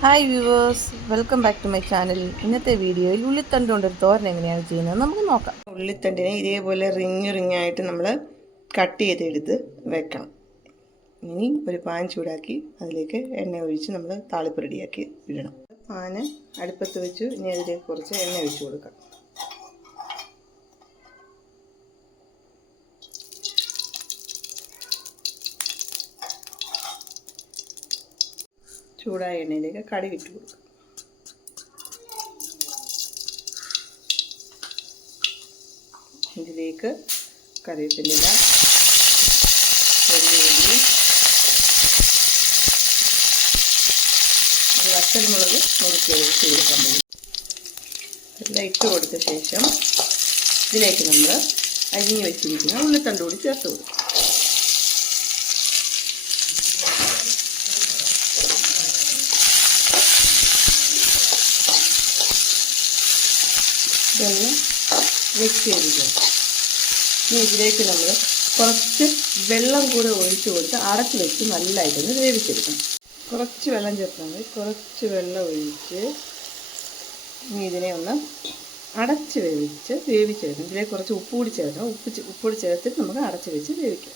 Hi viewers welcome back to my channel ഇന്നത്തെ വീഡിയോയിൽ ഉള്ളിത്തണ്ട് കൊണ്ടൊരു തോരൻ എങ്ങനെയാണ് ചെയ്യുന്നത് നമുക്ക് നോക്കാം. ഉള്ളിത്തണ്ടിനെ ഇതേപോലെ റിങ് റിങ്ങായിട്ട് നമ്മൾ കട്ട് ചെയ്തെടുത്ത് വെക്കണം. ഇനി ഒരു പാൻ ചൂടാക്കി അതിലേക്ക് എണ്ണ ഒഴിച്ച് നമ്മൾ താളിപ്പ് റെഡിയാക്കി ഇടണം. പാന് അടുപ്പത്ത് വെച്ചു ഇനി അതിലേക്ക് കുറച്ച് എണ്ണ ഒഴിച്ച് കൊടുക്കാം. ചൂടായ എണ്ണയിലേക്ക് കടുക് ഇട്ട് കൊടുക്കുക ഇതിലേക്ക് കറിവേപ്പില ഒരു വറ്റൽമുളക് നുറുക്കി ഒഴിച്ച് കൊടുക്കാൻ പറ്റും എല്ലാം ഇട്ട് കൊടുത്ത ശേഷം ഇതിലേക്ക് നമ്മൾ അരിഞ്ഞ് വെച്ചിരിക്കുന്ന ഉള്ളിത്തണ്ട് കൂടി ചേർത്ത് കൊടുക്കും. ഇതൊന്ന് മിക്സ് ചെയ്തിരിക്കണം. ഇനി ഇതിലേക്ക് നമ്മൾ കുറച്ച് വെള്ളം കൂടെ ഒഴിച്ച് കൊടുത്ത് അടച്ച് വെച്ച് നല്ലതായിട്ടൊന്ന് വേവിച്ചെടുക്കണം. കുറച്ച് വെള്ളം ചേർത്താൽ മതി കുറച്ച് വെള്ളം ഒഴിച്ച് ഇനി ഇതിനെ ഒന്ന് അടച്ച് വേവിച്ച് വേവിച്ചെടുക്കണം. ഇതിലേക്ക് കുറച്ച് ഉപ്പ് കൂടി ചേർക്കണം. ഉപ്പ് ഉപ്പ് കൂടി ചേർത്തിട്ട് നമുക്ക് അടച്ച് വെച്ച് വേവിക്കാം.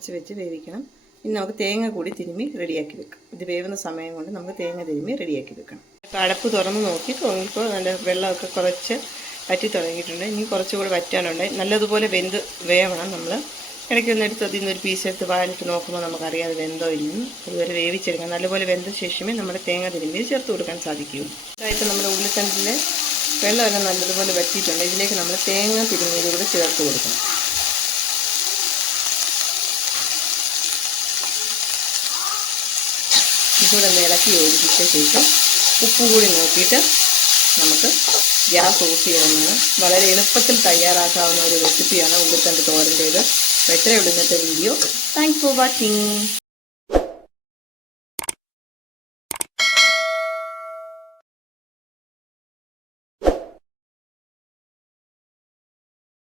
അടച്ച് വെച്ച് വേവിക്കണം. ഇനി നമുക്ക് തേങ്ങ കൂടി തിരുമ്മി റെഡിയാക്കി വെക്കാം. ഇത് വേവുന്ന സമയം കൊണ്ട് നമുക്ക് തേങ്ങ തിരുമ്മി റെഡിയാക്കി വെക്കണം. ഇപ്പോൾ അടപ്പ് തുറന്ന് നോക്കി. തോന്നിയപ്പോൾ നല്ല വെള്ളമൊക്കെ കുറച്ച് വറ്റി തുടങ്ങിയിട്ടുണ്ട്. ഇനി കുറച്ചുകൂടി വറ്റാനുണ്ട്. നല്ലതുപോലെ വെന്ത് വേവണം നമ്മൾ ഇടയ്ക്ക് ഒന്ന് എടുത്ത് അതിൽ നിന്ന് ഒരു പീസ് എടുത്ത് വാലിട്ട് നോക്കുമ്പോൾ നമുക്കറിയാം അത് വെന്തോ ഇല്ലെന്ന് അതുപോലെ വേവിച്ചെടുക്കാം നല്ലപോലെ വെന്ത ശേഷമേ നമ്മുടെ തേങ്ങ തിരുമ്പി ചേർത്ത് കൊടുക്കാൻ സാധിക്കൂ. ഇതായിട്ട് നമ്മുടെ ഉള്ളിത്തണ്ടിൽ വെള്ളമെല്ലാം നല്ലതുപോലെ വറ്റിയിട്ടുണ്ട്. ഇതിലേക്ക് നമ്മൾ തേങ്ങ തിരുമ്മിയത് കൂടെ ചേർത്ത് കൊടുക്കണം. ഇതുകൂടെ ഇളക്കി യോജിപ്പിച്ച ശേഷം ഉപ്പ് കൂടി നോക്കിയിട്ട് നമുക്ക് ഗ്യാസ് ഓഫ് ചെയ്യാവുന്നതാണ്. വളരെ എളുപ്പത്തിൽ തയ്യാറാക്കാവുന്ന ഒരു റെസിപ്പിയാണ് ഉള്ളിത്തണ്ട് തോരന്റേത്. എത്രയുള്ളൂ ഇന്നത്തെ വീഡിയോ താങ്ക്സ് ഫോർ വാച്ചിങ്